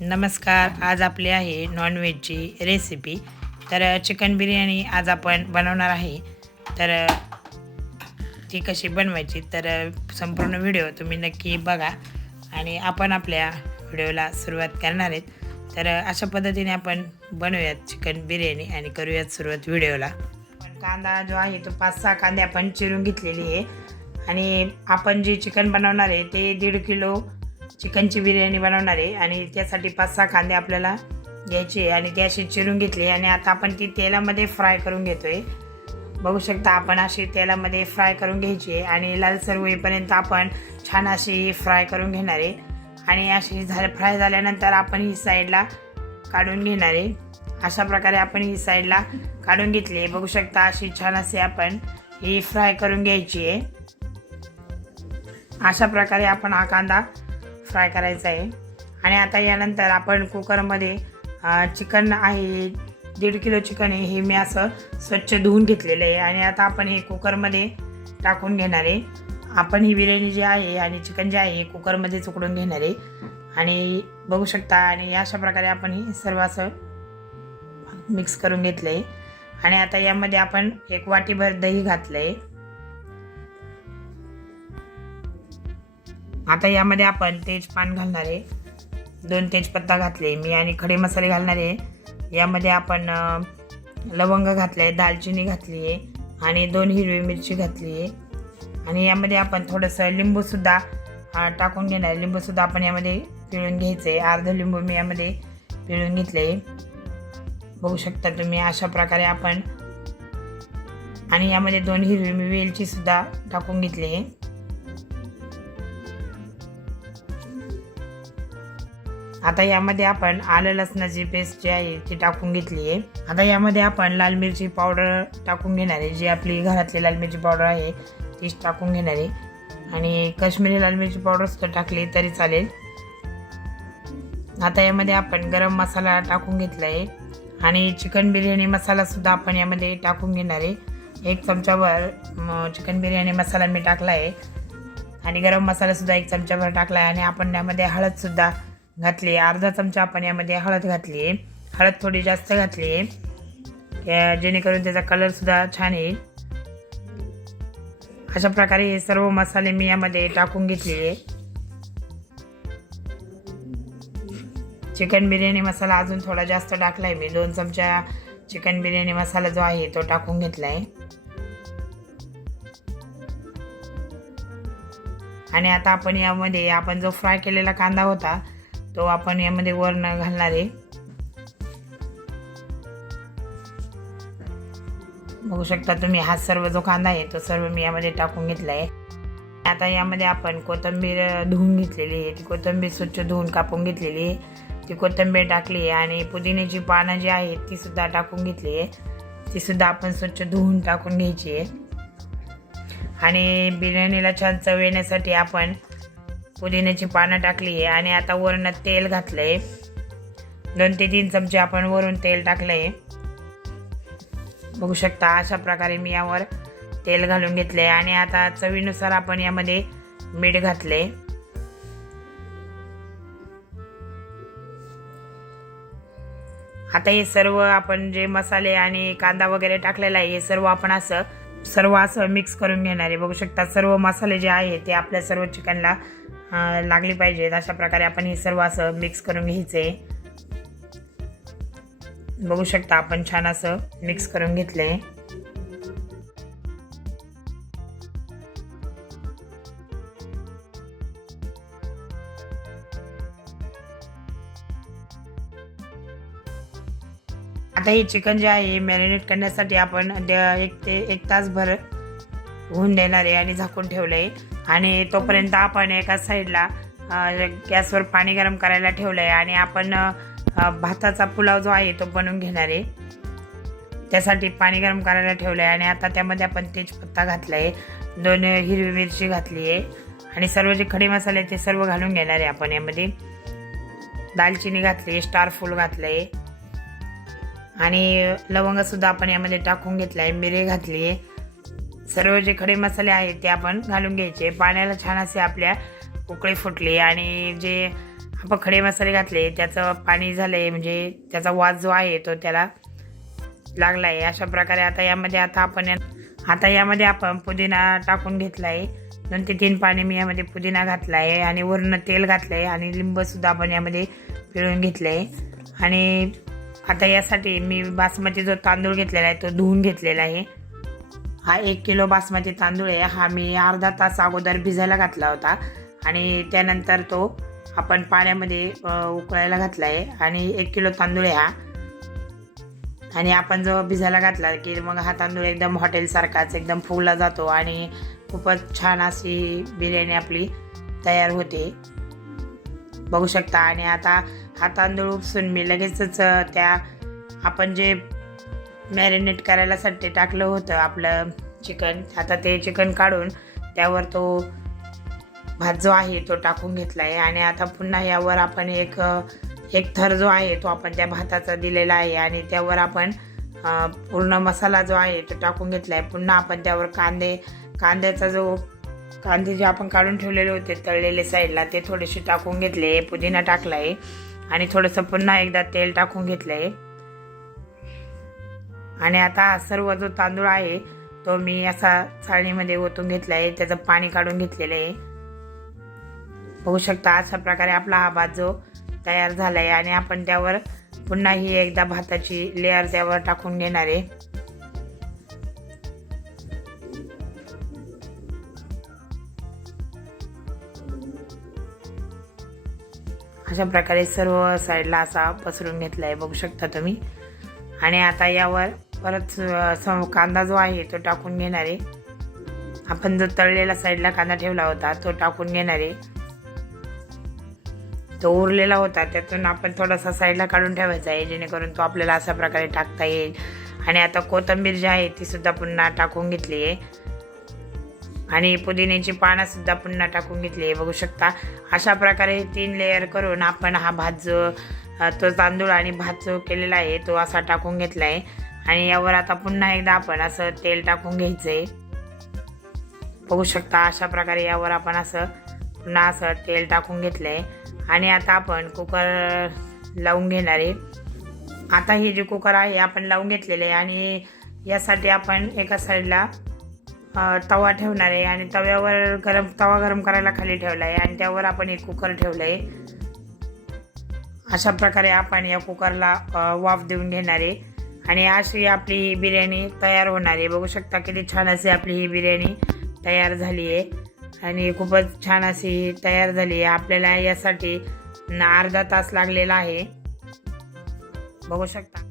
नमस्कार. आज आपली आहे नॉनव्हेजची रेसिपी. तर चिकन बिर्याणी आज आपण बनवणार आहे. तर ती कशी बनवायची तर संपूर्ण व्हिडिओ तुम्ही नक्की बघा आणि आपण आपल्या व्हिडिओला सुरुवात करणार आहेत. तर अशा पद्धतीने आपण बनवूयात चिकन बिर्याणी आणि करूयात सुरुवात व्हिडिओला. कांदा जो आहे तो 5-6 कांदे आपण चिरून घेतलेली आहे आणि आपण जे चिकन बनवणार आहे ते 1.5 किलो चिकनची बिर्याणी बनवणार आहे आणि त्यासाठी 5-6 कांदे आपल्याला घ्यायचे आणि ते असे चिरून घेतले आणि आता आपण ती तेलामध्ये फ्राय करून घेतोय. बघू शकता आपण अशी तेलामध्ये फ्राय करून घ्यायची आणि लालसर होईपर्यंत आपण छान अशी फ्राय करून घेणार आहे आणि अशी फ्राय झाल्यानंतर आपण ही साईडला काढून घेणार आहे. अशा प्रकारे आपण ही साईडला काढून घेतली. बघू शकता अशी छान अशी आपण ही फ्राय करून घ्यायची आहे. अशा प्रकारे आपण हा कांदा फ्राय करायचा आहे आणि आता यानंतर आपण कुकरमध्ये चिकन आहे 1.5 किलो चिकन आहे हे मी असं स्वच्छ धुवून घेतलेलं आहे आणि आता आपण हे कुकरमध्ये टाकून घेणार आहे. आपण ही बिर्याणी जी आहे आणि चिकन जे आहे हे कुकरमध्ये उकडून घेणार आहे आणि बघू शकता आणि अशा प्रकारे आपण हे सर्व असं मिक्स करून घेतलं आहे आणि आता यामध्ये आपण 1 वाटीभर दही घातलं आहे. आता यामध्ये आपण तेजपान घालणार आहे. 2 तेजपत्ता घातले मी आणि खडे मसाले घालणार आहे. यामध्ये आपण लवंग घातले आहे, दालचिनी घातली आहे आणि 2 हिरवी मिरची घातली आहे आणि यामध्ये आपण थोडंसं लिंबूसुद्धा टाकून घेणार आहे. लिंबूसुद्धा आपण यामध्ये पिळून घ्यायचं आहे. अर्ध लिंबू मी यामध्ये पिळून घेतले आहे. बघू शकता तुम्ही अशा प्रकारे आपण आणि यामध्ये 2 हिरवी वेलचीसुद्धा टाकून घेतली आहे. आता यामध्ये आपण आलं लसणाची पेस्ट जी आहे ती टाकून घेतली आहे. आता यामध्ये आपण लाल मिरची पावडर टाकून घेणार आहे. जी आपली घरातली लाल मिरची पावडर आहे तीच टाकून घेणार आहे आणि काश्मीरी लाल मिरची पावडर सुद्धा टाकली तरी चालेल. आता यामध्ये आपण गरम मसाला टाकून घेतला आहे आणि चिकन बिर्याणी मसाला सुद्धा आपण यामध्ये टाकून घेणार आहे. 1 चमचाभर चिकन बिर्याणी मसाला मी टाकला आहे आणि गरम मसाला सुद्धा 1 चमचाभर टाकला आहे आणि आपण यामध्ये हळद सुद्धा घातली आहे. अर्धा चमचा आपण यामध्ये हळद घातली आहे. हळद थोडी जास्त घातली आहे जेणेकरून त्याचा कलरसुद्धा छान येईल. अशा प्रकारे हे सर्व मसाले मी यामध्ये टाकून घेतलेले. चिकन बिर्याणी मसाला अजून थोडा जास्त टाकला आहे मी. 2 चमचा चिकन बिर्याणी मसाला जो आहे तो टाकून घेतला आहे आणि आता आपण यामध्ये आपण जो फ्राय केलेला कांदा होता तो आपण यामध्ये वरून घालणार आहे. बघू शकता तुम्ही हा सर्व जो कांदा आहे तो सर्व मी यामध्ये टाकून घेतला आहे. आता यामध्ये आपण कोथिंबीर धुवून घेतलेली आहे. ती कोथिंबीर स्वच्छ धुवून कापून घेतलेली आहे. ती कोथिंबीर टाकली आहे आणि पुदिन्याची पानं जी आहेत ती सुद्धा टाकून घेतली आहे. ती सुद्धा आपण स्वच्छ धुवून टाकून घ्यायची आहे आणि बिर्याणीला छान चव येण्यासाठी आपण पुदिन्याची पानं टाकली आहे आणि आता वरून तेल घातलं आहे. 2 ते 3 चमचे आपण वरून तेल टाकलं आहे. बघू शकता अशा प्रकारे मी यावर तेल घालून घेतले आणि आता चवीनुसार आपण यामध्ये मीठ घातले. आता हे सर्व आपण जे मसाले आणि कांदा वगैरे टाकलेला आहे हे सर्व आपण असं मिक्स करून घेणार आहे. बघू शकता सर्व मसाले जे आहे ते आपल्या सर्व चिकनला लागली पाहिजेत. अशा प्रकारे आपण हे सर्व असं मिक्स करून घ्यायचंय. बघू शकता आपण छान असं मिक्स करून घेतलंय. आता हे चिकन जे आहे मॅरिनेट करण्यासाठी आपण 1 ते 1 तासभर होऊन देणार आहे आणि झाकून ठेवलं आहे आणि तोपर्यंत आपण एका साईडला गॅसवर पाणी गरम करायला ठेवलं आहे आणि आपण भाताचा पुलाव जो आहे तो बनवून घेणार आहे. त्यासाठी पाणी गरम करायला ठेवलं आहे आणि आता त्यामध्ये आपण तेजपत्ता घातला आहे, 2 हिरवी मिरची घातली आहे आणि सर्व जे खडे मसाले ते सर्व घालून घेणार आहे आपण. यामध्ये दालचिनी घातली आहे, स्टार फूल घातलं आहे आणि लवंगसुद्धा आपण यामध्ये टाकून घेतला आहे, मिरे घातली आहे. सर्व जे खडे मसाले आहेत ते आपण घालून घ्यायचे. पाण्याला छान असे आपल्या उकळी फुटली आणि जे आपण खडे मसाले घातले, त्याचं पाणी झालं आहे, म्हणजे त्याचा वास जो आहे तो त्याला लागला आहे. अशा प्रकारे आता यामध्ये आपण पुदिना टाकून घेतला आहे. 2 ते 3 पाणी मी यामध्ये पुदिना घातला आहे आणि वरून तेल घातलं आहे आणि लिंबूसुद्धा आपण यामध्ये पिळून घेतलं आहे. आणि आता यासाठी मी बासमती जो तांदूळ घेतलेला आहे तो धुवून घेतलेला आहे. हा 1 किलो बासमती तांदूळ आहे. हा मी अर्धा तास अगोदर भिजायला घातला होता आणि त्यानंतर तो आपण पाण्यामध्ये उकळायला घातला आहे. आणि 1 किलो तांदूळ आहे हा. आणि आपण जो भिजायला घातला की मग हा तांदूळ एकदम हॉटेलसारखाच एकदम फुगला जातो आणि खूपच छान अशी बिर्याणी आपली तयार होते, बघू शकता. आणि आता हा तांदूळ उपसून मी लगेचच त्या आपण जे मॅरिनेट करायलासाठी टाकलं होतं आपलं चिकन, आता ते चिकन काढून त्यावर तो भात जो आहे तो टाकून घेतला आहे. आणि आता पुन्हा यावर आपण एक थर जो आहे तो आपण त्या भाताचा दिलेला आहे आणि त्यावर आपण पूर्ण मसाला जो आहे तो टाकून घेतला आहे. पुन्हा आपण त्यावर कांदे जे आपण काढून ठेवलेले होते तळलेले साईडला ते थोडेसे टाकून घेतले, पुदिना टाकला आहे आणि थोडंसं पुन्हा एकदा तेल टाकून घेतलं आहे. आणि आता सर्व जो तांदूळ आहे तो मी असा चाळणीमध्ये ओतून घेतला आहे, त्याचं पाणी काढून घेतलेलं आहे, बघू शकता. अशा प्रकारे आपला हा भात जो तयार झाला आहे आणि आपण त्यावर पुन्हा ही एकदा भाताची लेअर त्यावर टाकून घेणार आहे. अशा प्रकारे सर्व साईडला असा पसरून घेतला आहे, बघू शकता तुम्ही. आणि आता यावर परत कांदा जो आहे तो टाकून घेणार आहे. आपण जो तळलेला साईडला कांदा ठेवला होता तो टाकून घेणार आहे. तो उरलेला होता त्यातून आपण थोडासा साईडला काढून ठेवायचा आहे जेणेकरून तो आपल्याला अशा प्रकारे टाकता येईल. आणि आता कोथिंबीर जी आहे ती सुद्धा पुन्हा टाकून घेतली आहे आणि पुदिन्याची पानं सुद्धा पुन्हा टाकून घेतली आहे, बघू शकता. अशा प्रकारे 3 लेअर करून आपण हा भात जो तो तांदूळ आणि भात जो केलेला आहे तो असा टाकून घेतला आहे. आणि यावर आता पुन्हा एकदा आपण असं तेल टाकून घ्यायचं आहे, बघू शकता. अशा प्रकारे यावर आपण असं पुन्हा असं तेल टाकून घेतलं आहे. आणि आता आपण कुकर लावून घेणार आहे. आता हे जे कुकर आहे आपण लावून घेतलेले आहे आणि यासाठी आपण एका साईडला तवा ठेवणार आहे आणि तव्यावर तवा गरम करायला खाली ठेवला आहे आणि त्यावर आपण एक कुकर ठेवलं आहे. अशा प्रकारे आपण या कुकरला वाफ देऊन घेणार आहे आणि अशी आपली ही बिर्याणी तयार होणार आहे, बघू शकता. किती छान अशी आपली ही बिर्याणी तयार झाली आहे आणि खूपच छान अशी तयार झाली आहे. आपल्याला यासाठी अर्धा तास लागलेला आहे, बघू शकता.